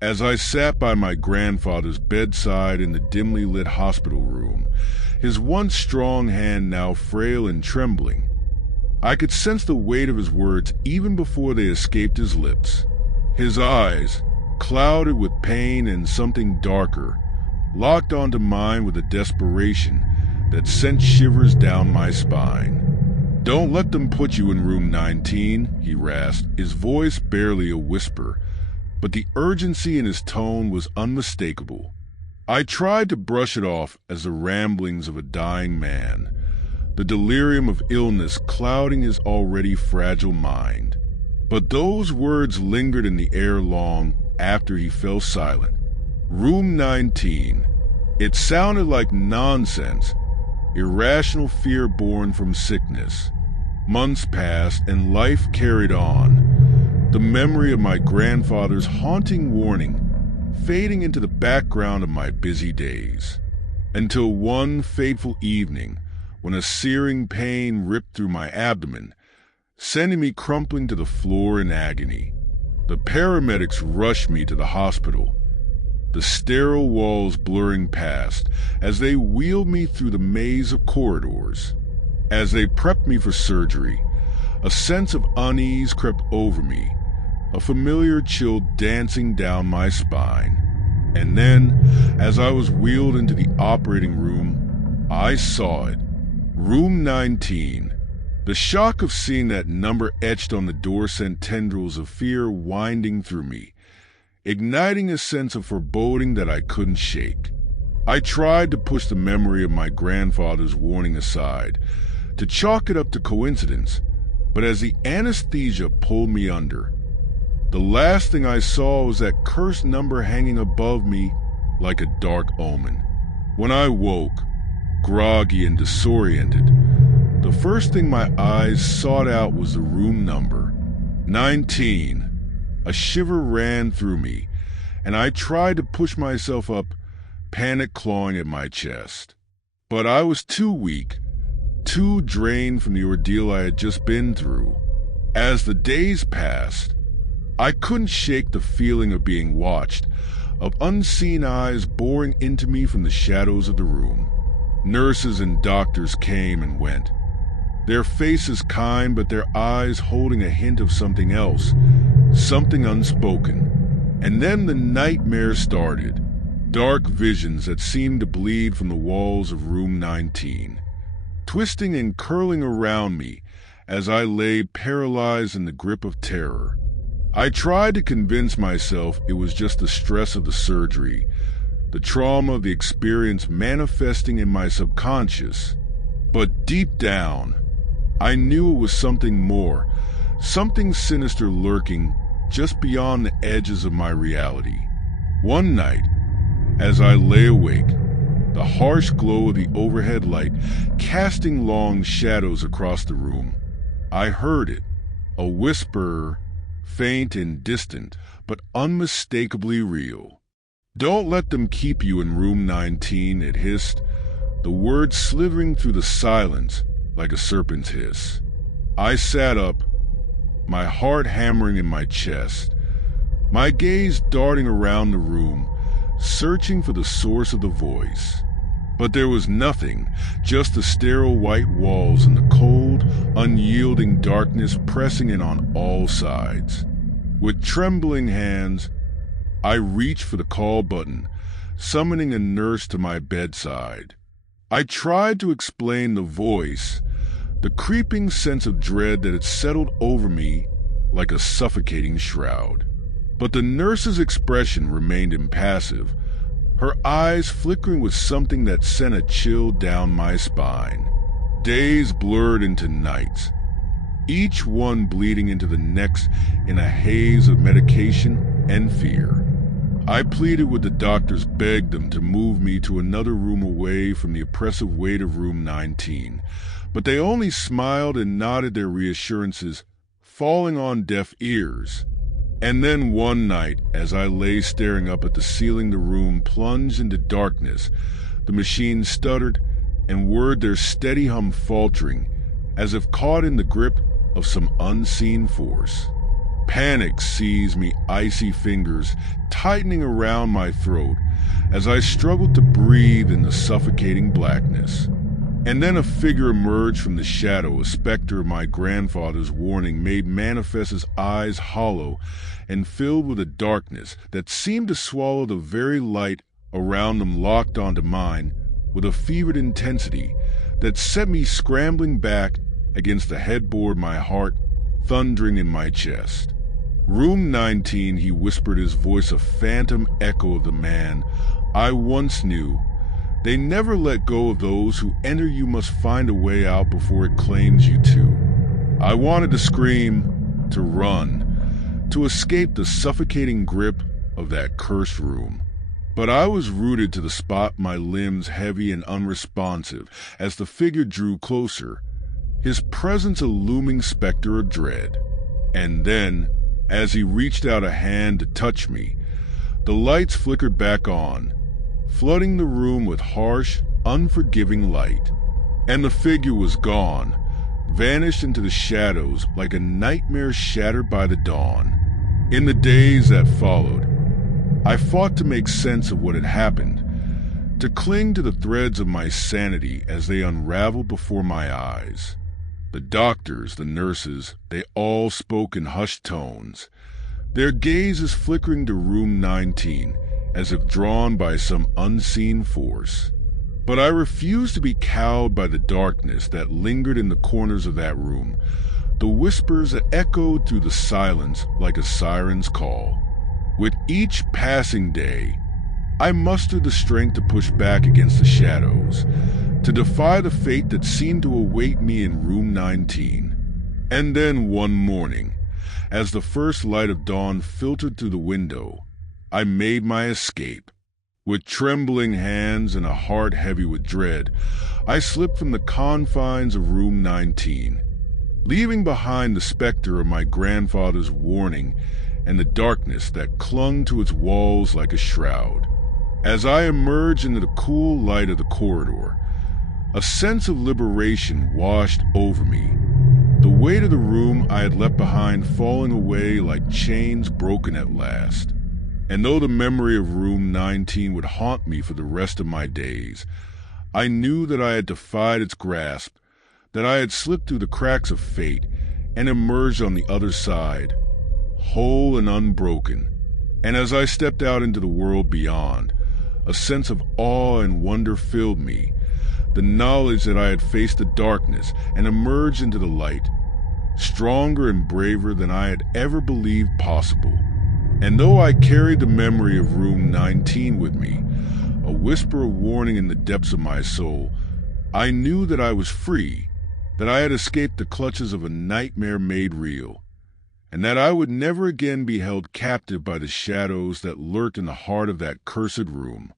As I sat by my grandfather's bedside in the dimly lit hospital room, his once strong hand now frail and trembling, I could sense the weight of his words even before they escaped his lips. His eyes, clouded with pain and something darker, locked onto mine with a desperation that sent shivers down my spine. "Don't let them put you in room 19, he rasped, his voice barely a whisper, but the urgency in his tone was unmistakable. I tried to brush it off as the ramblings of a dying man, the delirium of illness clouding his already fragile mind. But those words lingered in the air long after he fell silent. Room 19. It sounded like nonsense, irrational fear born from sickness. Months passed and life carried on, the memory of my grandfather's haunting warning fading into the background of my busy days. Until one fateful evening, when a searing pain ripped through my abdomen, sending me crumpling to the floor in agony. The paramedics rushed me to the hospital, the sterile walls blurring past as they wheeled me through the maze of corridors. As they prepped me for surgery, a sense of unease crept over me, a familiar chill dancing down my spine. And then, as I was wheeled into the operating room, I saw it. Room 19. The shock of seeing that number etched on the door sent tendrils of fear winding through me, igniting a sense of foreboding that I couldn't shake. I tried to push the memory of my grandfather's warning aside, to chalk it up to coincidence, but as the anesthesia pulled me under, the last thing I saw was that cursed number hanging above me like a dark omen. When I woke, groggy and disoriented, the first thing my eyes sought out was the room number, 19. A shiver ran through me, and I tried to push myself up, panic clawing at my chest. But I was too weak, too drained from the ordeal I had just been through. As the days passed, I couldn't shake the feeling of being watched, of unseen eyes boring into me from the shadows of the room. Nurses and doctors came and went, their faces kind but their eyes holding a hint of something else, something unspoken. And then the nightmare started, dark visions that seemed to bleed from the walls of room 19, twisting and curling around me as I lay paralyzed in the grip of terror. I tried to convince myself it was just the stress of the surgery, the trauma of the experience manifesting in my subconscious. But deep down, I knew it was something more, something sinister lurking just beyond the edges of my reality. One night, as I lay awake, the harsh glow of the overhead light casting long shadows across the room, I heard it, a whisper, faint and distant, but unmistakably real. "Don't let them keep you in room 19, it hissed, the words slithering through the silence like a serpent's hiss. I sat up, my heart hammering in my chest, my gaze darting around the room, searching for the source of the voice. But there was nothing, just the sterile white walls and the cold, unyielding darkness pressing in on all sides. With trembling hands, I reached for the call button, summoning a nurse to my bedside. I tried to explain the voice, the creeping sense of dread that had settled over me like a suffocating shroud. But the nurse's expression remained impassive, her eyes flickering with something that sent a chill down my spine. Days blurred into nights, each one bleeding into the next in a haze of medication and fear. I pleaded with the doctors, begged them to move me to another room away from the oppressive weight of room 19, but they only smiled and nodded their reassurances, falling on deaf ears. And then one night, as I lay staring up at the ceiling, the room plunged into darkness. The machine stuttered and whirred, their steady hum faltering, as if caught in the grip of some unseen force. Panic seized me, icy fingers tightening around my throat as I struggled to breathe in the suffocating blackness. And then a figure emerged from the shadow, a specter of my grandfather's warning made manifest, his eyes hollow and filled with a darkness that seemed to swallow the very light around them, locked onto mine with a fevered intensity that set me scrambling back against the headboard, my heart thundering in my chest. Room 19, he whispered, his voice a phantom echo of the man I once knew. They never let go of those who enter. You must find a way out before it claims you too. I wanted to scream, to run, to escape the suffocating grip of that cursed room. But I was rooted to the spot, my limbs heavy and unresponsive as the figure drew closer, his presence a looming specter of dread. And then, as he reached out a hand to touch me, the lights flickered back on, flooding the room with harsh, unforgiving light. And the figure was gone, vanished into the shadows like a nightmare shattered by the dawn. In the days that followed, I fought to make sense of what had happened, to cling to the threads of my sanity as they unraveled before my eyes. The doctors, the nurses, they all spoke in hushed tones, their gazes flickering to room 19 as if drawn by some unseen force. But I refused to be cowed by the darkness that lingered in the corners of that room, the whispers that echoed through the silence like a siren's call. With each passing day, I mustered the strength to push back against the shadows, to defy the fate that seemed to await me in room 19. And then one morning, as the first light of dawn filtered through the window, I made my escape. With trembling hands and a heart heavy with dread, I slipped from the confines of room 19, leaving behind the specter of my grandfather's warning and the darkness that clung to its walls like a shroud. As I emerged into the cool light of the corridor, a sense of liberation washed over me, the weight of the room I had left behind falling away like chains broken at last. And though the memory of room 19 would haunt me for the rest of my days, I knew that I had defied its grasp, that I had slipped through the cracks of fate and emerged on the other side, whole and unbroken. And as I stepped out into the world beyond, a sense of awe and wonder filled me, the knowledge that I had faced the darkness and emerged into the light, stronger and braver than I had ever believed possible. And though I carried the memory of room 19 with me, a whisper of warning in the depths of my soul, I knew that I was free, that I had escaped the clutches of a nightmare made real, and that I would never again be held captive by the shadows that lurked in the heart of that cursed room.